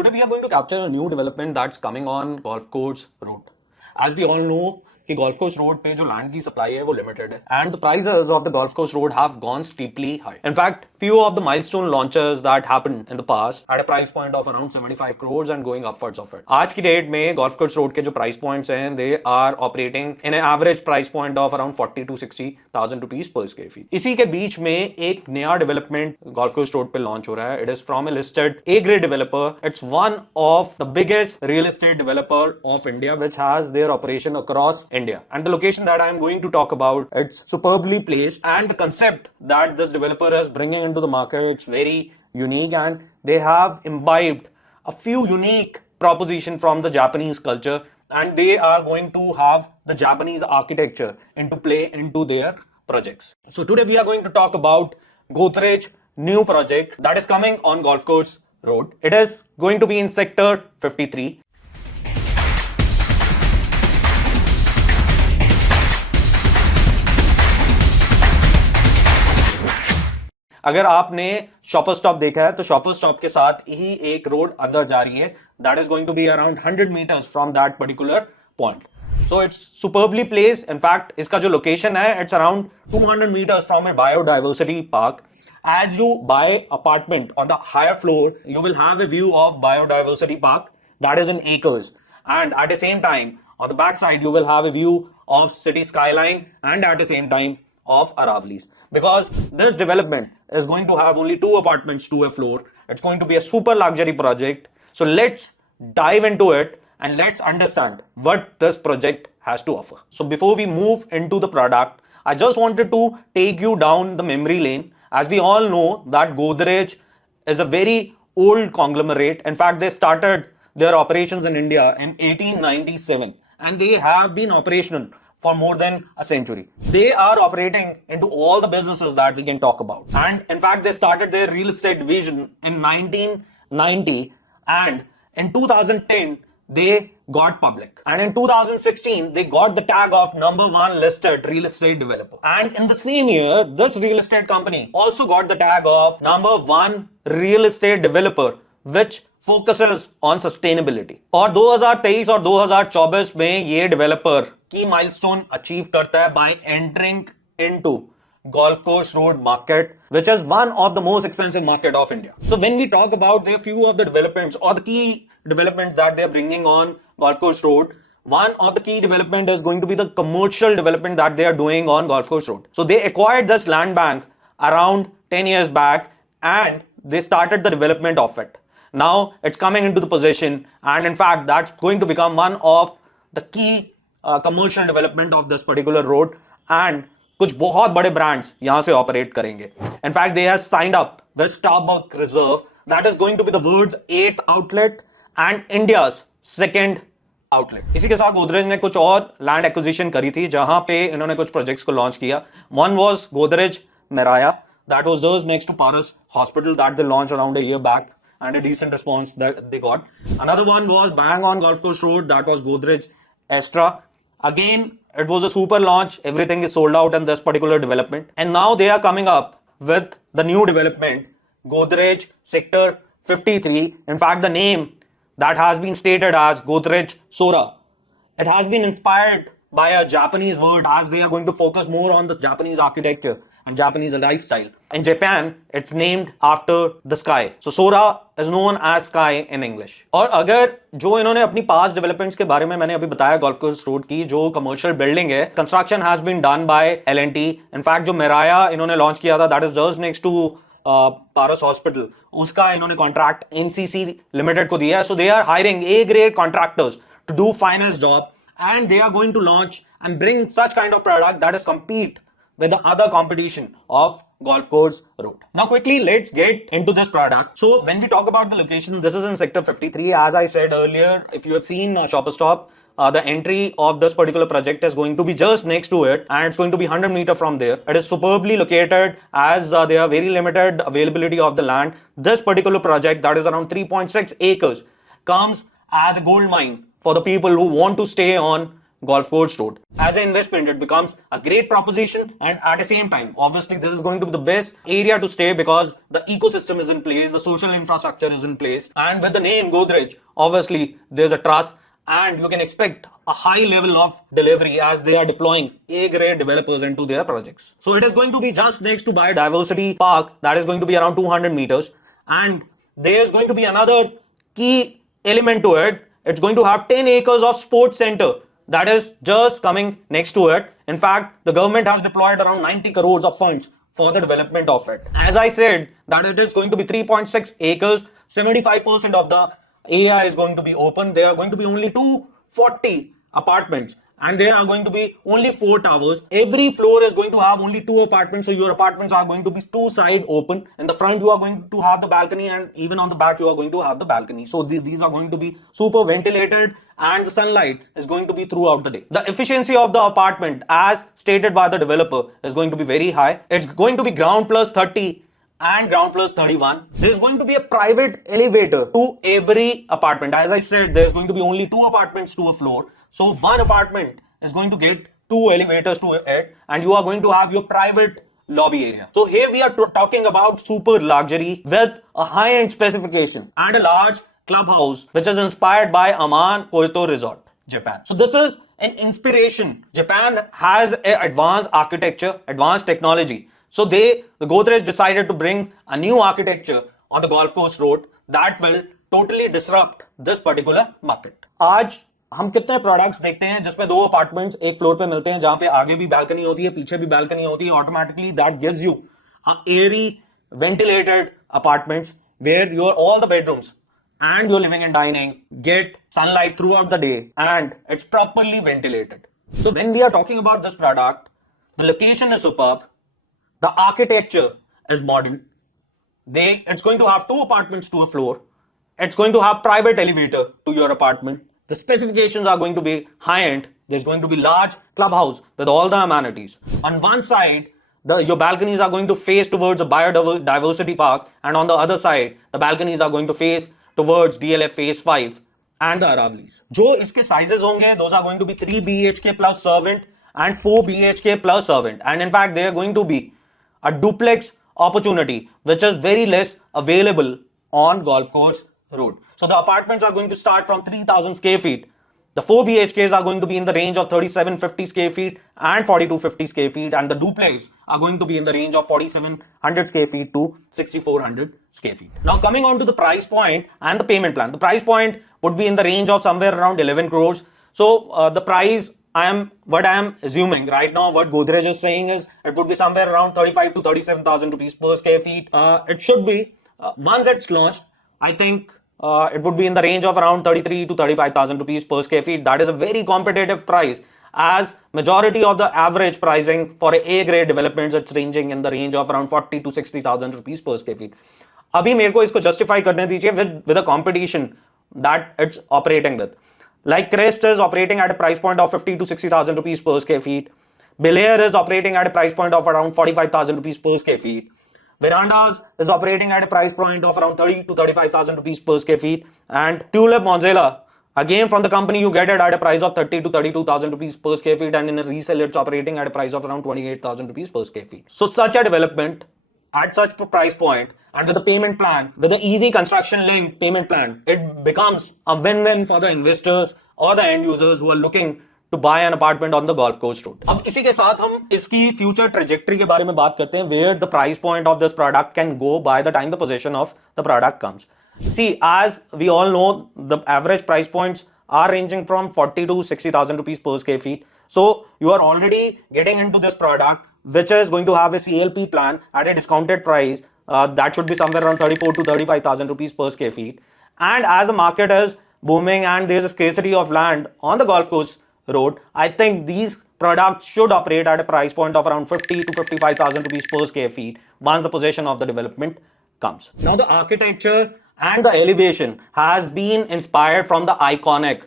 Today we are going to capture a new development that's coming on golf course road. As we all know कि golf course road पे जो land की supply है वो limited है and the prices of the golf course road have gone steeply high. In fact, few of the milestone launches that happened in the past had a price point of around 75 crores and going upwards of it. आज की date में golf course road के जो price points हैं they are operating in an average price point of around 40 to 60,000 rupees per square feet. इसी के बीच में एक नया development golf course road पे launch हो रहा है. It is from a listed A grade developer. It's one of the biggest real estate developer of India which has their operation across India. And the location that I am going to talk about, it's superbly placed, and the concept that this developer is bringing into the market, it's very unique, and they have imbibed a few unique proposition from the Japanese culture, and they are going to have the Japanese architecture into play into their projects. So today we are going to talk about Godrej new project that is coming on Golf Course Road. It is going to be in sector 53. अगर आपने shopper stop देखा है तो shopper stop के साथ ही एक road अंदर जा रही है that is going to be around 100 metres from that particular point. So it's superbly placed. In fact इसका जो लोकेशन है it's around 200 metres from a biodiversity park. As you buy apartment on the higher floor, you will have a view of biodiversity park that is in acres. And at the same time, on the back side, you will have a view of city skyline and at the same time of Aravali's. Because this development is going to have only 2 apartments to a floor. It's going to be a super luxury project. So let's dive into it and let's understand what this project has to offer. So before we move into the product, I just wanted to take you down the memory lane. As we all know that Godrej is a very old conglomerate. In fact, they started their operations in India in 1897 and they have been operational for more than a century. They are operating into all the businesses that we can talk about. And in fact, they started their real estate division in 1990 and in 2010, they got public. And in 2016, they got the tag of #1 listed real estate developer. And in the same year, this real estate company also got the tag of #1 real estate developer, which focuses on sustainability. और 2023 और 2024 में ये developer की milestone achieve करता है by entering into Golf Course Road market, which is one of the most expensive market of India. So when we talk about the few of the developments or the key developments that they are bringing on Golf Course Road, one of the key development is going to be the commercial development that they are doing on Golf Course Road. So they acquired this land bank around 10 years back and they started the development of it. Now it's coming into the possession and in fact that's going to become one of the key commercial development of this particular road and कुछ बहुत बड़े brands यहां से operate करेंगे. In fact, they have signed up with Starbucks Reserve that is going to be the world's 8th outlet and India's 2nd outlet. इसी के साथ गोदरेज ने कुछ और लैंड एक्विजिशन करी थी जहां पे इन्होंने कुछ प्रोजेक्ट्स को लॉन्च किया. One was Godrej Miraya that was just next to Paras Hospital that they launched around a year back and a decent response that they got. Another one was bang on Golf Course Road that was Godrej Astra. Again, it was a super launch. Everything is sold out in this particular development. And now they are coming up with the new development, Godrej Sector 53. In fact, the name that has been stated as Godrej Sora. It has been inspired by a Japanese word as they are going to focus more on the Japanese architecture and Japanese lifestyle. In Japan, it's named after the sky. So Sora is known as sky in English. और अगर जो इन्होंने अपनी past developments के बारे में मैंने अभी बताया गोल्फ कोर्स रोड की जो कमर्शियल बिल्डिंग है, construction has been done by L&T. In fact जो मेराया इन्होंने लॉन्च किया था that is just next to Paras hospital, उसका इन्होंने कॉन्ट्रैक्ट NCC लिमिटेड को दिया है. So they are hiring A grade contractors to do finance job and they are going to launch and bring such kind of product that is compete with the other competition of Golf Course Road. Now quickly let's get into this product. So when we talk about the location, this is in sector 53. As I said earlier, if you have seen Shopper Stop, the entry of this particular project is going to be just next to it and it's going to be 100 meters from there. It is superbly located as there are very limited availability of the land. This particular project that is around 3.6 acres comes as a gold mine for the people who want to stay on Golf Course Road. As an investment, it becomes a great proposition, and at the same time, obviously, this is going to be the best area to stay because the ecosystem is in place, the social infrastructure is in place, and with the name Godrej, obviously, there's a trust, and you can expect a high level of delivery as they are deploying A-grade developers into their projects. So it is going to be just next to Biodiversity Park, that is going to be around 200 meters, and there's going to be another key element to it. It's going to have 10 acres of sports center that is just coming next to it. In fact, the government has deployed around 90 crores of funds for the development of it. As I said, that it is going to be 3.6 acres, 75% of the area is going to be open. There are going to be only 240 apartments, and there are going to be only 4 towers. Every floor is going to have only 2 apartments, so your apartments are going to be 2 side open. In the front you are going to have the balcony, and even on the back you are going to have the balcony. So these are going to be super ventilated, and the sunlight is going to be throughout the day. The efficiency of the apartment, as stated by the developer, is going to be very high. It's going to be ground plus 30 and ground plus 31. There's going to be a private elevator to every apartment. As I said, there's going to be only 2 apartments to a floor. So one apartment is going to get 2 elevators to it, and you are going to have your private lobby area. So here we are talking about super luxury with a high-end specification and a large clubhouse which is inspired by Aman Kyoto Resort, Japan. So this is an inspiration. Japan has advanced architecture, advanced technology. So the Godrej decided to bring a new architecture on the Golf Course Road that will totally disrupt this particular market. आज हम कितने products देखते हैं जिसमें 2 apartments एक floor पे मिलते हैं, जहां पे आगे भी बालकनी होती है, पीछे भी बालकनी होती है. Automatically that gives you a airy ventilated apartments where your all the bedrooms and your living and dining get sunlight throughout the day, and it's properly ventilated. So when we are talking about this product, the location is superb, the architecture is modern. It's going to have 2 apartments to a floor. It's going to have private elevator to your apartment. The specifications are going to be high end. There's going to be large clubhouse with all the amenities. On one side, your balconies are going to face towards the biodiversity park, and on the other side, the balconies are going to face towards DLF Phase 5 and the Aravlis. जो इसके sizes होंगे, those are going to be 3 BHK plus servant and 4 BHK plus servant. And in fact, they are going to be a duplex opportunity, which is very less available on Golf Course Road. So the apartments are going to start from 3,000 square feet. The 4 BHKs are going to be in the range of 3,750 square feet and 4,250 square feet, and the duplex are going to be in the range of 4,700 square feet to 6,400 square feet. Now coming on to the price point and the payment plan. The price point would be in the range of somewhere around 11 crores. So the price what I am assuming right now, what Godrej is saying is it would be somewhere around 35 to 37,000 rupees per square feet. It should be once it's launched, I think it would be in the range of around 33 to 35,000 rupees per square feet. That is a very competitive price, as majority of the average pricing for A-grade developments, it's ranging in the range of around 40 to 60,000 rupees per square feet. अभी मेरे को इसको justify करने दीजिए with a competition that it's operating with. Like Crest is operating at a price point of 50 to 60,000 rupees per square feet. Belair is operating at a price point of around 45,000 rupees per square feet. Verandas is operating at a price point of around 30 to 35,000 rupees per square feet. And Tulip Mozilla, again from the company, you get it at a price of 30 to 32,000 rupees per square feet, and in a resale it's operating at a price of around 28,000 rupees per square feet. So such a development at such a price point, and with the payment plan, with the easy construction link payment plan, it becomes a win-win for the investors or the end users who are looking to buy an apartment on the Golf Course Road. अब इसी के साथ हम इसकी future trajectory के बारे में बात करते हैं, where the price point of this product can go by the time the possession of the product comes. See, as we all know, the average price points are ranging from 40 to 60,000 rupees per square feet. So you are already getting into this product, which is going to have a CLP plan at a discounted price. That should be somewhere around 34 to 35,000 rupees per square feet. And as the market is booming and there is a scarcity of land on the Golf Course Road, I think these products should operate at a price point of around 50 to 55,000 rupees per square feet once the possession of the development comes. Now the architecture and the elevation has been inspired from the iconic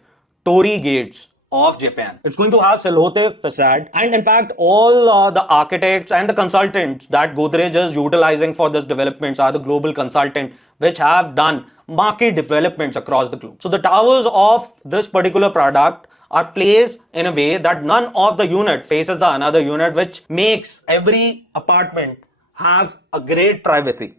Torii gates of Japan. It's going to have silhouette facade, and in fact all the architects and the consultants that Godrej is utilizing for this developments are the global consultant which have done market developments across the globe. So the towers of this particular product are placed in a way that none of the unit faces the another unit, which makes every apartment have a great privacy.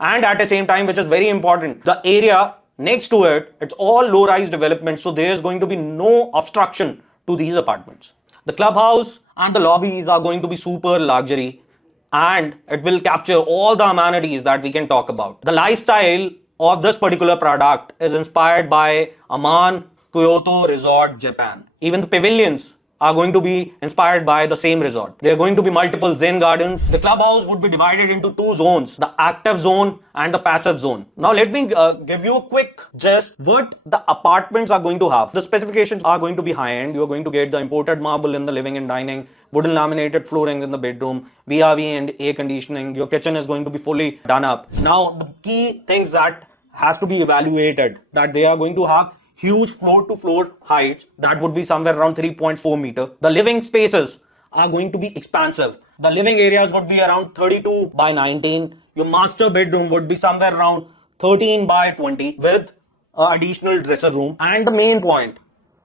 And at the same time, which is very important, the area next to it, it's all low-rise development, so there is going to be no obstruction to these apartments. The clubhouse and the lobbies are going to be super luxury, and it will capture all the amenities that we can talk about. The lifestyle of this particular product is inspired by Amman Kyoto Resort, Japan. Even the pavilions are going to be inspired by the same resort. There are going to be multiple Zen gardens. The clubhouse would be divided into two zones, the active zone and the passive zone. Now let me give you a quick gist what the apartments are going to have. The specifications are going to be high-end. You're going to get the imported marble in the living and dining, wooden laminated flooring in the bedroom, VRV and air conditioning. Your kitchen is going to be fully done up. Now the key things that has to be evaluated, that they are going to have huge floor-to-floor heights that would be somewhere around 3.4 meter. The living spaces are going to be expansive. The living areas would be around 32 by 19. Your master bedroom would be somewhere around 13 by 20 with an additional dresser room. And the main point,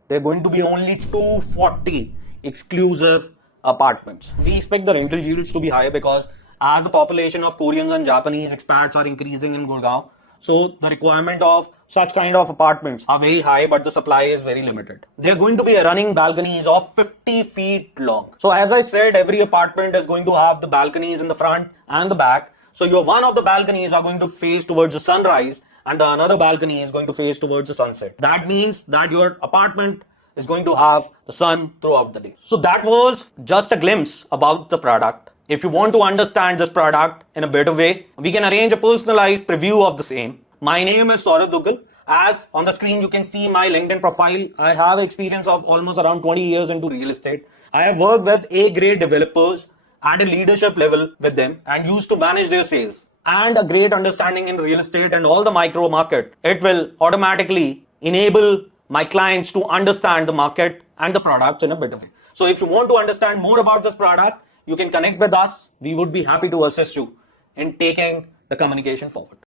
there are going to be only 240 exclusive apartments. We expect the rental yields to be high because as the population of Koreans and Japanese expats are increasing in Gurgaon, so the requirement of such kind of apartments are very high, but the supply is very limited. They are going to be running balconies of 50 feet long. So as I said, every apartment is going to have the balconies in the front and the back. So your one of the balconies are going to face towards the sunrise and the another balcony is going to face towards the sunset. That means that your apartment is going to have the sun throughout the day. So that was just a glimpse about the product. If you want to understand this product in a better way, we can arrange a personalized preview of the same. My name is Saurabh Duggal. As on the screen you can see my LinkedIn profile. I have experience of almost around 20 years into real estate. I have worked with A-grade developers at a leadership level with them and used to manage their sales. And a great understanding in real estate and all the micro market. It will automatically enable my clients to understand the market and the products in a better way. So if you want to understand more about this product, you can connect with us. We would be happy to assist you in taking the communication forward.